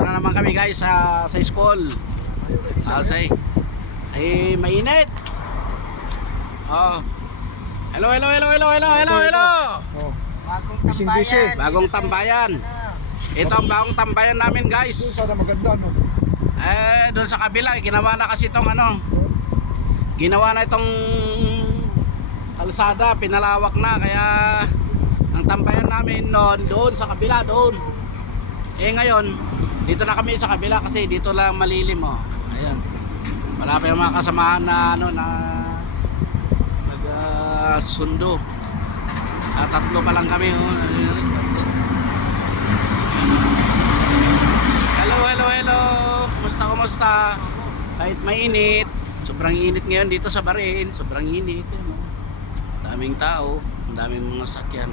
Dito na naman kami guys sa sa school. Ah, say. Ay, mainit. Oh. Hello, hello, hello, hello, hello, hello, hello. Oh. Bagong tambayan. Bagong tambayan. Ito ang bagong tambayan namin guys. sana maganda no. Eh, doon sa kabila, ginawa na kasi itong ano. Ginawa na itong kalsada, pinalawak na. Kaya ang tambayan namin noon, doon sa kabila, doon. Eh ngayon, dito na kami sa kabila kasi dito lang malilim oh. Ayan. Wala pa yung mga kasamahan na ano na nag ah, sundo. Ah, tatlo pa lang kami oh. Hello, hello, hello. Kumusta, kumusta? Kahit mainit, sobrang init ngayon dito sa Barin, sobrang init. Yan, oh. Daming tao, ang daming mga sakyan.